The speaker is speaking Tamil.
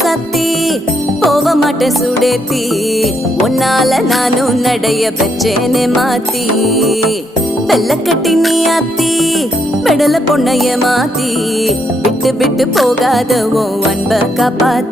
சத்தி போக மாட்டேன் சுடேத்தி உன்னால நானும் நடைய பெற்றேனே மாத்தி வெள்ள கட்டி நீ ஆத்தி பெடல பொண்ணைய மாத்தி விட்டு விட்டு போகாத உன் அன்ப காப்பாத்தி